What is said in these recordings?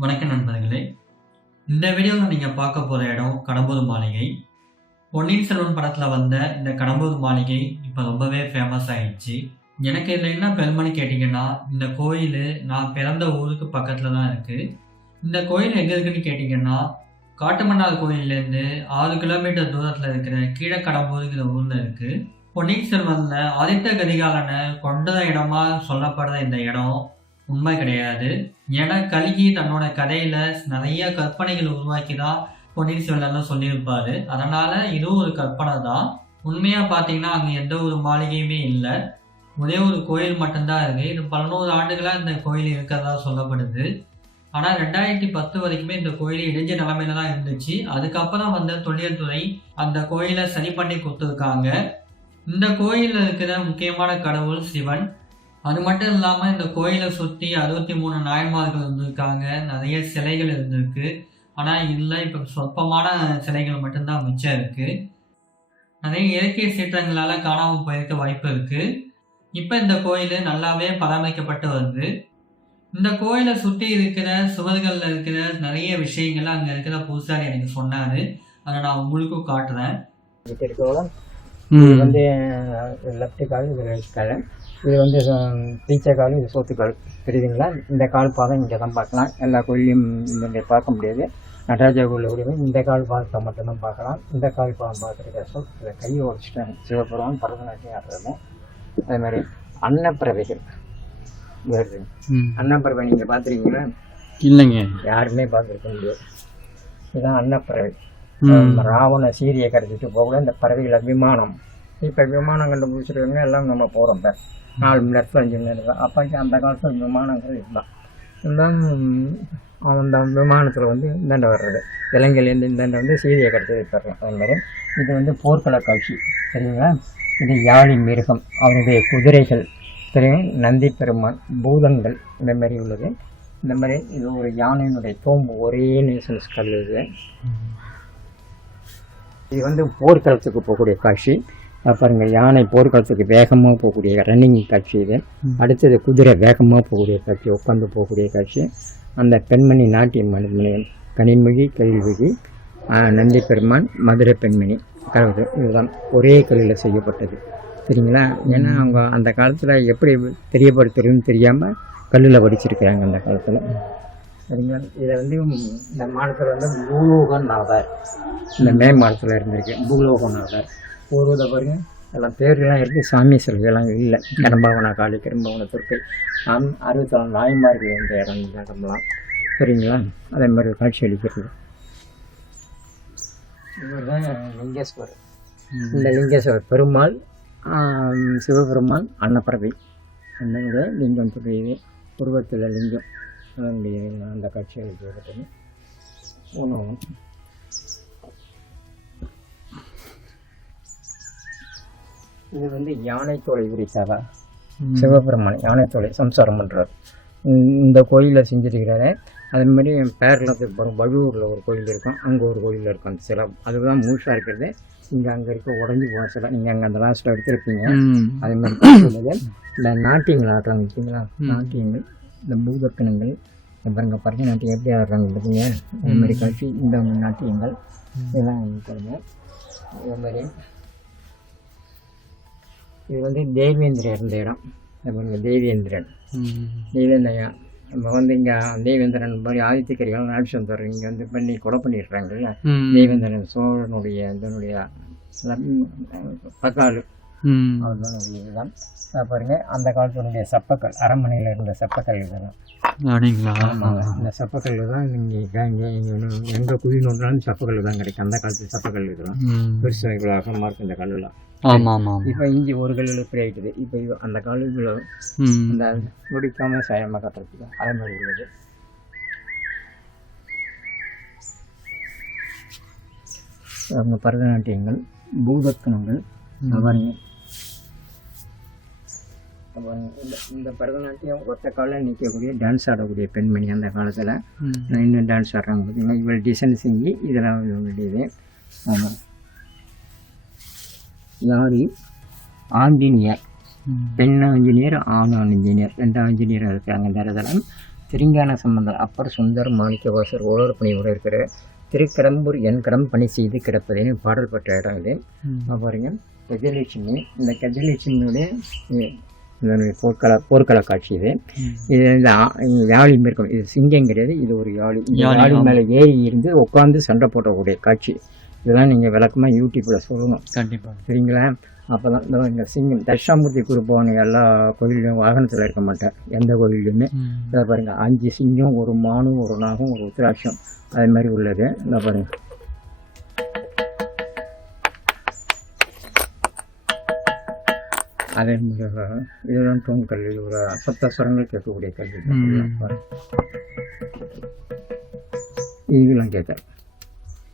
வணக்கம் நண்பர்களே. இந்த வீடியோவில் நீங்கள் பார்க்க போகிற இடம் கடம்பூர் மாளிகை. பொன்னியின் செல்வன் படத்தில் வந்த இந்த கடம்பூர் மாளிகை இப்போ ரொம்பவே ஃபேமஸ் ஆயிடுச்சு. எனக்கு இதில் என்ன பெருமைன்னு கேட்டிங்கன்னா இந்த கோயில் நான் பிறந்த ஊருக்கு பக்கத்தில் தான் இருக்குது இந்த கோயில் எங்கே இருக்குன்னு கேட்டிங்கன்னா காட்டுமன்னார் கோயிலேருந்து ஆறு கிலோமீட்டர் தூரத்தில் இருக்கிற கீழே கடம்பூருங்கிற ஊரில் இருக்குது பொன்னியின் செல்வனில் ஆதித்த கரிகாலனை கொண்ட இடமா சொல்லப்படுற இந்த இடம். உண்மை கிடையாது. ஏன்னா கல்கி தன்னோட கதையில நிறைய கற்பனைகள் உருவாக்கி தான் பொன்னியின் செல்வன் சொல்லியிருப்பாரு. அதனால இதுவும் ஒரு கற்பனை தான். உண்மையா பார்த்தீங்கன்னா அங்கே எந்த ஒரு மாளிகையுமே இல்லை. ஒரே ஒரு கோயில் மட்டும்தான் இருக்கு. இது பதினோரு ஆண்டுகளாக இந்த கோயில் இருக்கிறதா சொல்லப்படுது. ஆனால் ரெண்டாயிரத்தி பத்து வரைக்குமே இந்த கோயில் இடிஞ்ச நிலைமையில தான் இருந்துச்சு. அதுக்கப்புறம் வந்த தொழில் துறை அந்த கோயிலை சரி பண்ணி கொடுத்துருக்காங்க. இந்த கோயிலில் இருக்கிற முக்கியமான கடவுள் சிவன் அது மட்டும் இல்லாமல் இந்த கோயிலை சுற்றி அறுபத்தி மூணு நாயன்மார்கள் இருந்திருக்காங்க. நிறைய சிலைகள் இருந்திருக்கு. ஆனால் இல்லை இப்போ சொற்பமான சிலைகள் மட்டும்தான் மிச்சம் இருக்குது நிறைய இயற்கை சீற்றங்களால் காணாமல் போயிருக்க வாய்ப்பு இருக்குது இப்போ இந்த கோயில் நல்லாவே பராமரிக்கப்பட்டு வருது. இந்த கோயிலை சுற்றி இருக்கிற சுவர்களில் இருக்கிற நிறைய விஷயங்களை அங்கே இருக்கிற பூசாரி எனக்கு சொன்னார். அதை நான் உங்களுக்கும் காட்டுறேன். வந்து லெஃப்ட் கால் ரைட் இது வந்து டீச்சர் கால் இது சோத்து கால் தெரியுதுங்களா இந்த கால் பாதம் இங்கே தான் பார்க்கலாம். எல்லா கோயிலையும் இங்கே பார்க்க முடியாது. நடராஜா கோயில் கூட இந்த கால் பாதத்தை மட்டும்தான் பார்க்கலாம். இந்த கால் பாதம் பார்க்குறதுக்கோசம் இதை கையை உடச்சிட்டாங்க சிவபுரம் பரதநாட்டியம் ஆடுறது அதே மாதிரி அன்னப்பறவைகள் வருது அன்னப்பறவை நீங்கள் பார்த்துருக்கீங்களா? இல்லைங்க. யாருமே பார்த்துருக்க முடியாது. இதுதான் அன்னப்பறவை ராவண சீரியை கடத்திட்டு போகல இந்த பறவைகளை விமானம் இப்போ விமானம் கண்டுபிடிச்சிருக்கவங்க எல்லாம் நம்ம போகிறோம் இப்போ நாலு மணி நேரத்தில் அஞ்சு மணி நேரம் தான் அப்போக்கி அந்த காலத்தில் விமானங்கள் இதுதான் இருந்தாலும் அந்த விமானத்தில் வந்து இந்தாண்ட வர்றது. இலங்கையிலேருந்து இந்தாண்ட வந்து செய்தியை கடத்தி தர்றோம் அது மாதிரி இது வந்து போர்க்கள காட்சி. சரிங்களா? இது யாழி மிருகம் அவருடைய குதிரைகள் தெரியும் நந்தி பெருமான் பூதங்கள் இந்த மாதிரி உள்ளது. இந்த மாதிரி இது ஒரு யானையினுடைய தோம்பு ஒரே நேசன்ஸ் கல் இது இது வந்து போர்க்களத்துக்கு போகக்கூடிய காட்சி. அஹ் பாருங்க யானை போர்க்களத்துக்கு வேகமாக போகக்கூடிய ரன்னிங் காட்சி இது. அடுத்தது குதிரை வேகமாக போகக்கூடிய காட்சி உட்காந்து போகக்கூடிய காட்சி. அந்த பெண்மணி நாட்டியம் மணிமணி கனிமொழி கல்விகி நந்தி பெருமான் மதுரை பெண்மணி. கடவுள் இதுதான் ஒரே கல்லில் செய்யப்பட்டது. சரிங்களா? ஏன்னா அவங்க அந்த காலத்தில் எப்படி தெரியப்படுத்துறதுன்னு தெரியாமல் கல்லில் படிச்சிருக்கிறாங்க அந்த காலத்தில். சரிங்களா? இதை வந்து இந்த மாநிலத்தில் வந்து பூலோகநாதர். இந்த மே மாநிலத்தில் இருந்திருக்கு. பூலோகநாதர். பூர்வத பாருங்க. எல்லாம் பேர்லாம் இருக்குது சாமி சிலைகள்லாம் இல்லை. கடம்பாவன காளி கடம்பாவன துர்க்கை. நாம் அறுபத்தாறு நாய்மார்கள் இந்த இடம் இந்த இடம்லாம் சரிங்களா? அதே மாதிரி காட்சி அளிக்கிறது. இவர் தான் லிங்கேஸ்வரர் இந்த லிங்கேஸ்வரர் பெருமாள் சிவபெருமான் அன்னப்பறவை அந்த லிங்கம் புரியுது உருவத்தில் லிங்கம். அதனுடைய அந்த காட்சி அளிக்கப்பட்டது உணவு இது வந்து யானை தோலை உரித்தாவா சிவபெருமான் யானை தோலை சம்சாரம் பண்ணுறார் இந்த கோயிலில் செஞ்சிருக்கிறாரு. அதே மாதிரி என் பேரில் போகிறோம் வழுவூரில் ஒரு கோயில் இருக்கும். அங்கே ஒரு கோயில் இருக்கும் அந்த சிலை. அதுதான் மூஷாக இருக்கிறது. இங்கே அங்கே இருக்க உடஞ்சி போன சிலை. நீங்கள் அங்கே அந்த லாஸ்ட்டில் எடுத்துருப்பீங்க. அதே மாதிரி இந்த நாட்டியங்கள் ஆடுறாங்க பார்த்தீங்களா நாட்டியங்கள். இந்த பூதக்கணங்கள் பாருங்க பரதநாட்டியம் எப்படி ஆடுறாங்க பார்த்தீங்க அதே மாதிரி காட்சி இந்த நாட்டியங்கள் இதெல்லாம் பாருங்க. அதே மாதிரி இது வந்து தேவேந்திரன் இருந்த இடம். பாருங்க தேவேந்திரன் தேவேந்திரன் நம்ம வந்து இங்கே தேவேந்திரன் மாதிரி ஆதித்ய கரிகாலன் நாட்டு வந்தார் இங்கே வந்து பண்ணி கொலை பண்ணிடுறாங்கல்ல தேவேந்திரன் சோழனுடைய இதனுடைய பக்காலு அவர்தான் இதுதான் பாருங்க அந்த காலத்தினுடைய செப்பக்கல் அரண்மனையில் இருந்த செப்பக்கல் இதெல்லாம். அப்படிங்களா? இந்த செப்பக்கல் தான் நீங்கள் இங்கே எங்கே குழி நோண்டாலும் செப்பக்கல் தான் கிடைக்கும். அந்த காலத்து செப்பக்கல் இதெல்லாம். பெருசாக இவ்வளோ அகமாக இருக்கும் இந்த கல்லுலாம் ஆமாம் ஆமாம் இப்போ இஞ்சி ஒரு கல்லில் இப்படி ஆகிட்டுது இப்போ இது அந்த காலத்தில் அந்த முடிக்காமல் சாயமாக கட்டுறதுக்கு மாதிரி உள்ளது. அவங்க பரதநாட்டியங்கள் பூதக்கணங்கள் பாருங்க பாருங்க. இந்த இந்த பரதநாட்டியம் ஒத்த காலில் நிற்கக்கூடிய டான்ஸ் ஆடக்கூடிய பெண்மணி அந்த காலத்தில். இன்னும் டான்ஸ் ஆடுறாங்க பார்த்தீங்கன்னா இவ்வளோ டிசைன் செஞ்சு இதெல்லாம் வேண்டியது ஆமாம் யார்? ஆண்டினியர் பெண் இன்ஜினியர் ஆண் இன்ஜினியர் ரெண்டாம் இன்ஜினியர் இருக்காங்க இந்த இடத்துல. திருஞான சம்பந்தர் அப்பர் சுந்தர் மாணிக்கவாசர் ஓலர் பணியோட இருக்கிற. திருக்கடம்பூர் என் கடம் பணி செய்து கிடப்பதுன்னு பாடல் பெற்ற இடம் இது பாருங்க. கஜலட்சுமி. இந்த கஜலட்சுமியுடைய இதனுடைய போர்க்கள போர்க்கள காட்சி இது இது இந்த யாழி இருக்கும் இது சிங்கம் கிடையாது இது ஒரு யாழி யாழி. மேலே ஏறி இருந்து உட்காந்து சண்டை போடக்கூடிய காட்சி. இதெல்லாம் நீங்கள் விளக்கமாக யூடியூப்பில் சொல்லணும். கண்டிப்பாக சரிங்களா? அப்போ தான் இந்த சிங்கம் தட்சாமூர்த்தி குருபவன் எல்லா கோயிலையும் வாகனத்தில் இருக்க மாட்டேன் எந்த கோயிலையுமே இதை பாருங்க அஞ்சு சிங்கம் ஒரு மானும் ஒரு நாகும் ஒரு உத்திராட்சம். அது மாதிரி உள்ளது. இந்த பாருங்க. அதே மாதிரி இதெல்லாம் தூண் கல் இது ஒரு சப்தஸ்வரங்கள் கேட்கக்கூடிய கல்வி. இதெல்லாம் கேட்க.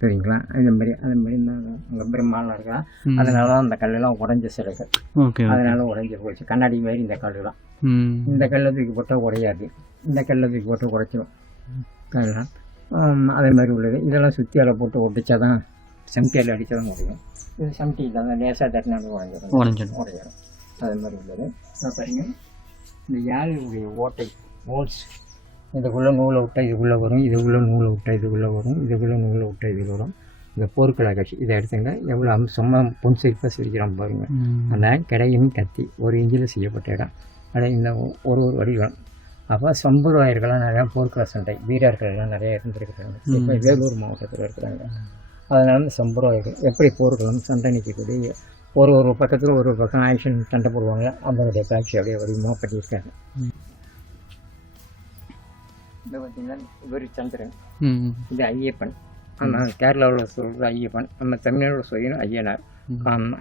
சரிங்களா? இந்த மாதிரி அதே மாதிரி அங்கே பெருமாள் இருக்கா? அதனால தான் அந்த கல்லெல்லாம் உடஞ்ச சிலைகள் ஓகே அதனால உடஞ்சி போச்சு. கண்ணாடி மாதிரி இந்த கல்லுலாம் இந்த கல்லை தூக்கி போட்டால் உடையாது. இந்த கல்லை தூக்கி போட்டு உடைச்சிடும் கல்லாம் அதே மாதிரி உள்ளது. இதெல்லாம் சுத்தியால் போட்டு ஒட்டிச்சா தான் சம்டியால் அடித்தா தான் உடையும். இது சம்டி தான் லேசாக தட்டினாலும் உடஞ்சிடும் உடஞ்சிடும் உடையிடும் அதே மாதிரி உள்ளது. நான் பாருங்க. இந்த யாழையுடைய ஓட்டை ஹோல்ஸ் இதுக்குள்ளே நூலை விட்டால் இதுக்குள்ளே வரும் இதுக்குள்ளே நூலை விட்டால் இதுக்குள்ளே வரும் இதுக்குள்ளே நூலை விட்டால் இது வரும். இந்த போர்க்கள காட்சி இதை எடுத்துங்க. எவ்வளோ அம்சமாக பொன் சிரிப்பாக சிரிக்கிறான் பாருங்க. அந்த கிடையும் கத்தி ஒரு இன்ச்சில் செய்யப்பட்ட இடம். அது இந்த ஒரு ஒரு வடிவம். அப்போ சம்புராயர்கள்லாம் நிறையா போர்க்கள சண்டை வீரர்கள் எல்லாம் நிறைய இருந்திருக்கிறாங்க. இப்போ வேலூர் மாவட்டத்தில் இருக்கிறாங்க. அதனால இந்த சம்புராயர்கள் எப்படி போர்களும் சண்டை நிற்கக்கூடிய ஒரு ஒரு பக்கத்தில் ஒரு ஒரு பக்கம் ஆக்ஷன் சண்டை போடுவாங்க. அதனுடைய காட்சி அப்படியே வடிவமாக பண்ணியிருக்காங்க. இந்த பார்த்தீங்கன்னா இவர் சந்திரன். இது ஐயப்பன். ஆனால் கேரளாவில் சொல்கிறது ஐயப்பன். நம்ம தமிழ்நாட்டில் சொல்லிடும் ஐயனார்.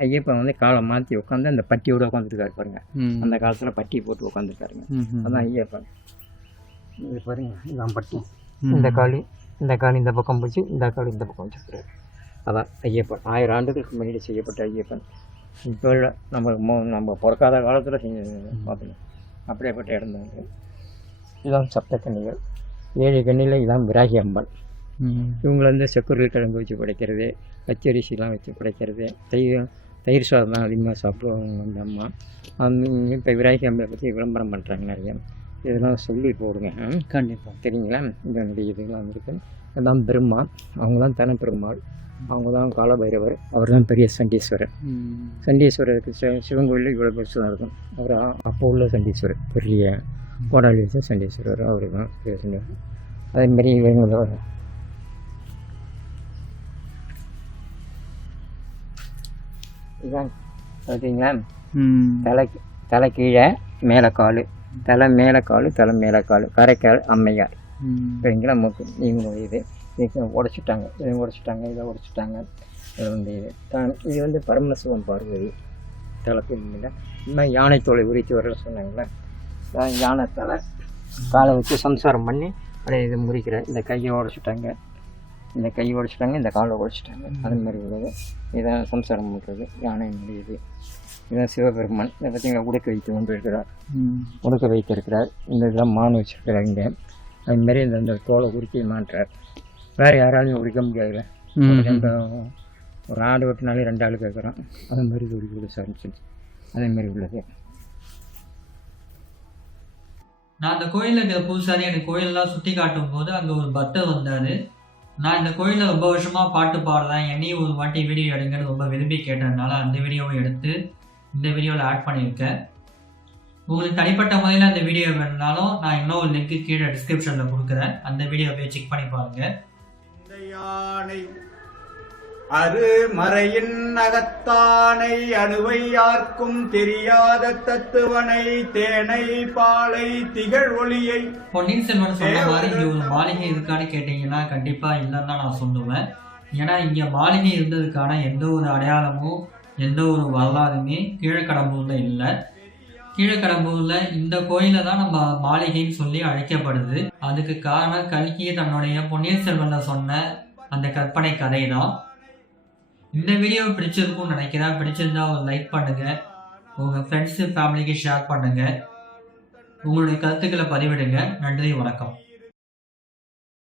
ஐயப்பன் வந்து காலை மாற்றி உட்காந்து அந்த பட்டியோட உட்காந்துருக்காரு பாருங்க. அந்த காலத்தில் பட்டி போட்டு உட்காந்துருக்காருங்க அதான் ஐயப்பன். இது பாருங்க இதான் பட்டி. இந்த காலி இந்த காலி இந்த பக்கம் போச்சு இந்த காலி இந்த பக்கம் வச்சுருக்காரு. அதான் ஐயப்பன். ஆயிரம் ஆண்டுகளுக்கு முன்னாடி செய்யப்பட்ட ஐயப்பன். இப்போ இல்லை நம்ம நம்ம பிறக்காத காலத்தில் செஞ்ச பார்த்தோம் அப்படியேப்பட்ட இடம் தான் இது. இதான் சப்த கன்னிகள் ஏழு கண்ணியில் இதான் விராகி அம்மன். ம். இவங்க வந்து செக்குரில் கிழங்கு வச்சு படைக்கிறது பச்சரிசிலாம் வச்சு படைக்கிறது தயிர் தயிர் சாதம் தான் அதிகமாக சாப்பிடுவாங்க அந்த அம்மா. அந்த இப்போ விராகி அம்மையை பற்றி விளம்பரம் பண்ணுறாங்க நிறைய. இதெல்லாம் சொல்லி போடுங்க? கண்டிப்பாக சரிங்களா இதனுடைய இதெல்லாம் இருக்குது அதான் பெருமாள் அவங்க தான் தன பெருமாள் அவங்க தான் காலபைரவர் அவர் தான் பெரிய சண்டீஸ்வரர். சண்டீஸ்வரருக்கு சிவ- சிவன் கோயிலில் இவ்வளோ பெருசு தான் இருக்கும். அவர் அப்போ உள்ள சண்டீஸ்வரர் பெரிய கோடாலி வச்ச சண்டீஸ்வரர் அவர் தான் பெரிய சண்டீஸ்வரர். அதே மாதிரி இவங்கள இதான் பார்த்தீங்களா தலை தலை கீழே மேலே கால் தலை மேலே கால் தலை மேலே கால் கரைக்கால் அம்மையார். ம். சரிங்களா மூக்கு இவங்க இது உடைச்சிட்டாங்க இதை உடைச்சிட்டாங்க இதை உடைச்சிட்டாங்க. இது வந்து இது. தான் இது வந்து பரமசிவம் பார்வதி இந்த மாதிரி யானை தோலை உரித்து வர சொன்னாங்களே யானை தலை. காலை வச்சு சம்சாரம் பண்ணி அப்படியே இது முறிக்கிற இந்த கையை உடைச்சிட்டாங்க. இந்த கையை உடைச்சிட்டாங்க இந்த காலை உடைச்சிட்டாங்க. அது மாதிரி உள்ளது. இதான் சம்சாரம் பண்ணுறது யானை முடியுது இதான் சிவபெருமான். இதை பார்த்தீங்கன்னா உடுக்க வைத்து கொண்டு இருக்கிறார் உடுக்க வைத்திருக்கிறார். இந்த இதெல்லாம் மான் வச்சிருக்கிறார் இங்கே. அது மாதிரி இந்த இந்த தோலை உரிக்க மாட்டுறார். வேறு யாராலையும் உரிக்க முடியாதுல்ல. ஒரு ஆடு வெட்டினாலே ரெண்டு ஆள் கேட்குறான் அது மாதிரி உரிக்க சார் அதே மாதிரி உள்ளது. நான் அந்த கோயிலில் இருக்கிற பூசாரி எனக்கு கோயிலெல்லாம் சுற்றி காட்டும் போது அங்கே ஒரு பக்தர் வந்தார். நான் இந்த கோயிலில் ரொம்ப வருஷமாக பாட்டு பாடுறேன் என்னையும் ஒரு வாட்டி வீடியோ எடுங்கன்னு ரொம்ப விரும்பி கேட்டதுனால அந்த வீடியோவை எடுத்து இந்த வீடியோவில் ஆட் பண்ணியிருக்கேன். உங்களுக்கு தனிப்பட்ட முறையில் அந்த வீடியோ வேணுனாலும் நான் இன்னும் ஒரு லிங்க்கு கீழே டிஸ்கிரிப்ஷனில் கொடுக்குறேன். அந்த வீடியோ போய் செக் பண்ணி பாருங்கள் இந்த யானை அருமறையின் அகத்தானை அணுவை யார்க்கும் தெரியாத தத்துவனை தேனை பாலை திகழ் ஒளியை பொன்னியின் செல்வன் சொன்ன மாதிரி இங்கே ஒரு மாளிகை இருக்கான்னு கேட்டிங்கன்னா கண்டிப்பாக இல்லைன்னு தான் நான் சொல்லுவேன். ஏன்னா இங்கே மாளிகை இருந்ததுக்கான எந்த ஒரு அடையாளமும் எந்த ஒரு வரலாறுமே கீழக்கடம்பூரில் இல்லை. கீழக்கடம்பூரில் இந்த கோயிலை தான் நம்ம மாளிகைன்னு சொல்லி அழைக்கப்படுது. அதுக்கு காரணம் கல்கி தன்னுடைய பொன்னியின் செல்வனில் சொன்ன அந்த கற்பனை கதை தான் இந்த வீடியோ பிடிச்சிருக்கும்னு நினைக்கிறேன். பிடிச்சிருந்தா ஒரு லைக் பண்ணுங்கள் உங்கள் ஃப்ரெண்ட்ஸு ஃபேமிலிக்கு ஷேர் பண்ணுங்கள் உங்களுடைய கருத்துக்களை பதிவிடுங்க. நன்றி வணக்கம்.